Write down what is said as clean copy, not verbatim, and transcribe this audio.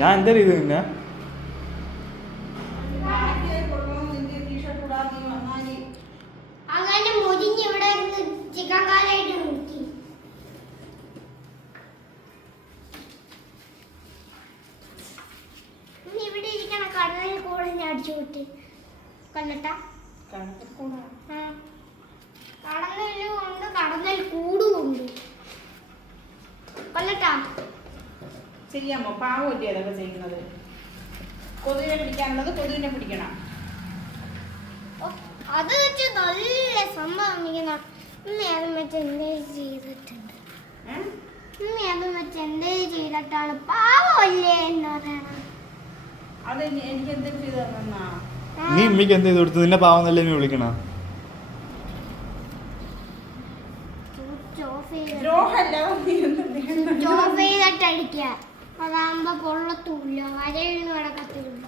ഞാൻ എന്താ ചെയ്തു പിന്നെ അങ്ങനെ മുരിഞ്ഞ് ഇവിടെ ചിക്കൻ കാലായിട്ട് നോക്കി. ഇവിടെ ഇരിക്കണ കടലിൽ കൂടെ അടിച്ചു വിട്ട് കണ്ടിട്ടാ കടലിലും ഉണ്ട് കടന്നൽ കൂടും ഉണ്ട് കണ്ടിട്ടാ. ചെയ്യാമോ? പാവല്ലേ അതൊക്കെ ചെയ്യുന്നത്. കൊതുകിനെ പിടിക്കാനുള്ളത് കൊതുകിനെ പിടിക്കണം. അത് വെച്ച് നല്ല സംഭവം അതും വെച്ച് എന്തേലും ചെയ്തിട്ടുണ്ട്. അതും വെച്ച് എന്തേലും ചെയ്തിട്ടാണ് പാവല്ലേ എന്ന് പറയണം. അത് എനിക്ക് എന്തെങ്കിലും ചെയ്തു തന്നാ നീ ഉമ്മയ്ക്ക് എന്ത് ചെയ്ത് കൊടുത്തു? നിന്നെ പാവന്നല്ലേ നീ വിളിക്കണ? അതാകുമ്പോ പൊള്ളത്തൂല്ല, വരയിന്ന് കിടക്കത്തില്ല.